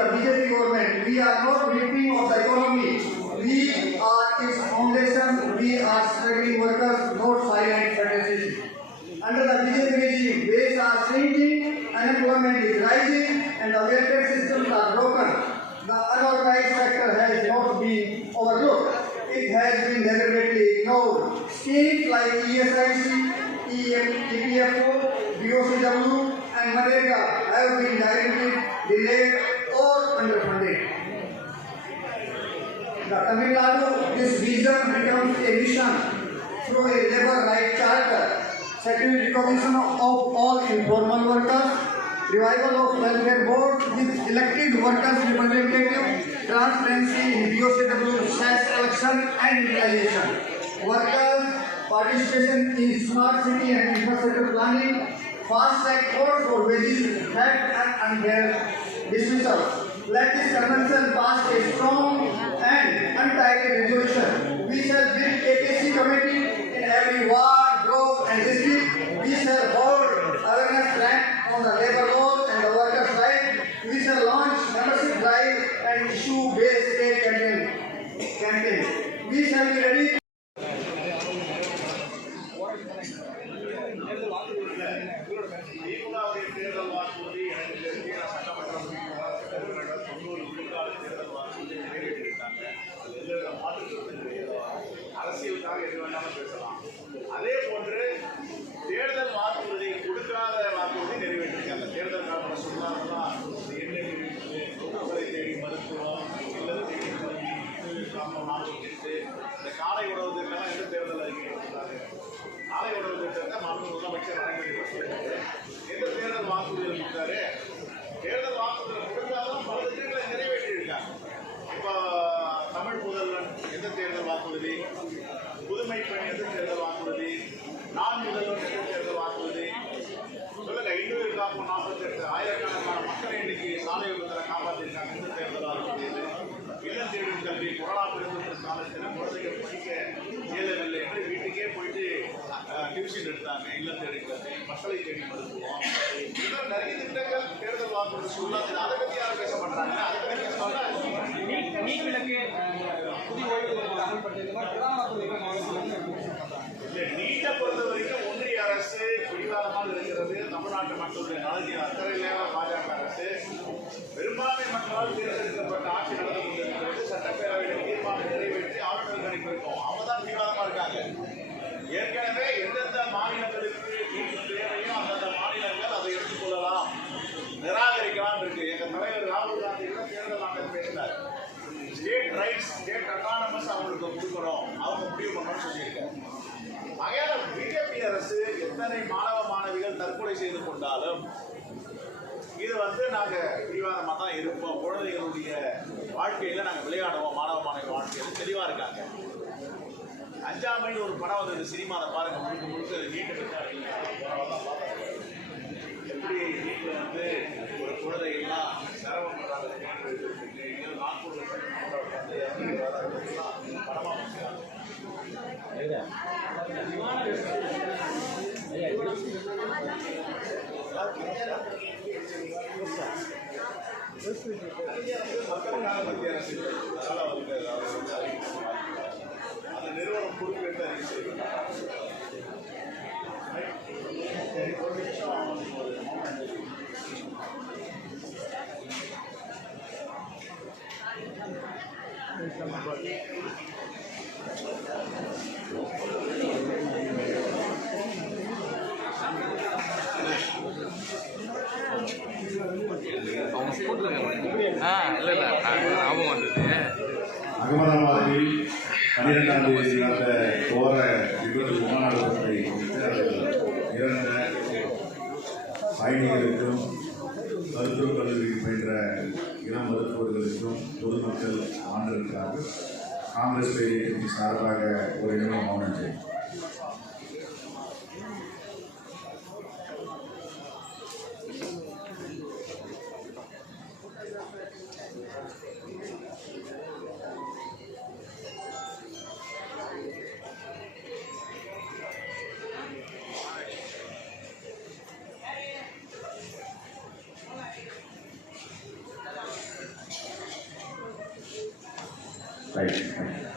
the BJP government. We are not victim of the economy. We are its foundation. We are struggling workers, not silent fantasy. Under the BJP regime, wages are shrinking, unemployment is rising, and the welfare systems are broken. The unorganized sector has not been overlooked. It has been deliberately ignored. Schemes like ESIC, EPFO, BOCW, and MNREGA have been directly delayed or underfunded. The Tamil Nadu, this vision becomes a mission through a labor right charter, secular recognition of all informal workers, revival of welfare board with elected workers representative, transparency in BOCW SAS election and utilization, workers participation in smart city and infrastructure planning, fast track court for wages, theft and unfair dismissal. Let this convention pass a strong and untitled resolution. We shall build AKC committee in every ward, block and district. We shall hold awareness camp on the labor laws and the workers' rights. We shall launch membership drive and issue-based state campaign. We shall be ready. அரசியலுக்காக எது வேண்டாலும் பேசலாம். அதே போன்று தேர்தல் வாக்குறுதி கொடுக்காத வாக்குறுதி நிறைவேற்றிருக்காங்க. தேர்தல் காலத்தில் சொன்னாங்கன்னா எண்ணெய் உங்களை தேடி மருத்துவம், இல்லது தேடி கல்வி, நாட்டு இந்த காலை உணவு திட்டம் எந்த தேர்தல் அறிக்கை கொடுத்தாங்க. காலை உணவு திட்டத்தை மாநில முதலமைச்சர் வழங்கியிருக்காரு. எந்த தேர்தல் வாக்குறுதிகள் கொடுத்தாரு? தேர்தல் வாக்குறுதிகள் கொடுக்காதான் பல திட்டங்களை நிறைவேற்றியிருக்காங்க. இப்போ தமிழ் முதல்வன் எந்த தேர்தல் வாக்குறுதி, புதுமை பெண் எந்த தேர்தல் வாக்குறுதி, நான் முதல்வன் எந்த தேர்தல் வாக்குறுதி சொல்லுங்க. இன்னும் இருக்காம 48 ஆயிரக்கணக்கான மக்களை இன்னைக்கு சாலை விபத்தில் காப்பாற்றிருக்காங்க. எந்த தேர்தல் வாக்குறுதி? இல்லம் தேடும் கல்வி, கொரோனா பெருந்தொற்று காலத்தில் குழந்தைகள் படிக்க இயலவில்லை என்று வீட்டுக்கே போயிட்டு டியூஷன் எடுத்தாங்க. இல்லம் தேடி கல்வி, மக்களை தேடி மருத்துவம், இன்னும் நிறைய திட்டங்கள் தேர்தல் வாக்குறுதி சொல்லாது. அதை பற்றி யாரும் பேச மாட்டாங்க. அதை பற்றி நீட் விலக்கு புதிய ஓய்வூதியத்தை அமல்படுத்தியது பிரதான நீட்டை பொறுத்த வரைக்கும் ஒன்றிய அரசு பிடிவாதமாக இருக்கிறது. தமிழ்நாட்டு மக்களுடைய நலனில் அக்கறை இல்லாத பாஜக அரசு பெரும்பான்மை மக்களால் தேர்ந்தெடுக்கப்பட்ட ஆட்சி நடந்து கொண்டிருக்கிறது. சட்டப்பேரவையில் தீர்மானம் நிறைவேற்றி ஆளுநர் கணிப்பிருக்கோம். அவங்க தான் பிடிவாதமாக இருக்காங்க. ஏற்கனவே எந்தெந்த மாநிலங்களுக்கு நீட் தேவையோ அந்தந்த மாநிலங்கள் அதை எடுத்துக்கொள்ளலாம், நிராகரிக்கலாம் இருக்கு. எங்கள் தலைவர் ராகுல் காந்தி கூட தேர்தல் நாட்கள் பேசினார். ஸ்டேட் ரைட்ஸ், ஸ்டேட் அட்டானமஸ் அவங்களுக்கு கொடுக்குறோம், அவங்க முடிவு பண்ணணும்னு சொல்லியிருக்காங்க. ஆகையால பிஜேபி அரசு எத்தனை மாணவ மாணவிகள் தற்கொலை செய்து கொண்டாலும் இது நாங்கள் பிடிவாதமாக தான் இருப்போம். குழந்தைகளுடைய வாழ்க்கையில் நாங்கள் விளையாடுவோம். மாணவ மாணவி வாழ்க்கையில் தெளிவாக இருக்காங்க. 5ஆம் மைல் ஒரு படம் வந்தது சினிமாவை பாருங்க. முழுக்க முழுக்க நீட்டை பற்றி எப்படி நீட்டில் ஒரு குழந்தைகள்லாம் சிரமப்படுறாங்க. நாக்பூர் படமாக மக்களுக்கான மத்திய அரசு அதனால் அவருக்கு அந்த நிறுவனம் பொறுப்பேற்று அறிக்கை செய்திருக்காங்க. ஒரு நிமிஷம் அகமதாபாத்தில் 12ஆம் தேதி நடந்த கோர விபத்து விமான விபத்தை இறந்த பயணிகளுக்கும் மருத்துவக் கல்லூரியில் பயின்ற இளம் மருத்துவர்களுக்கும் பொதுமக்கள் ஆண்டிருக்கிறார்கள். காங்கிரஸ் பேரியக்கத்தின் சார்பாக ஒரு நிமிடம் மௌனம் செய்யும். ரைட்.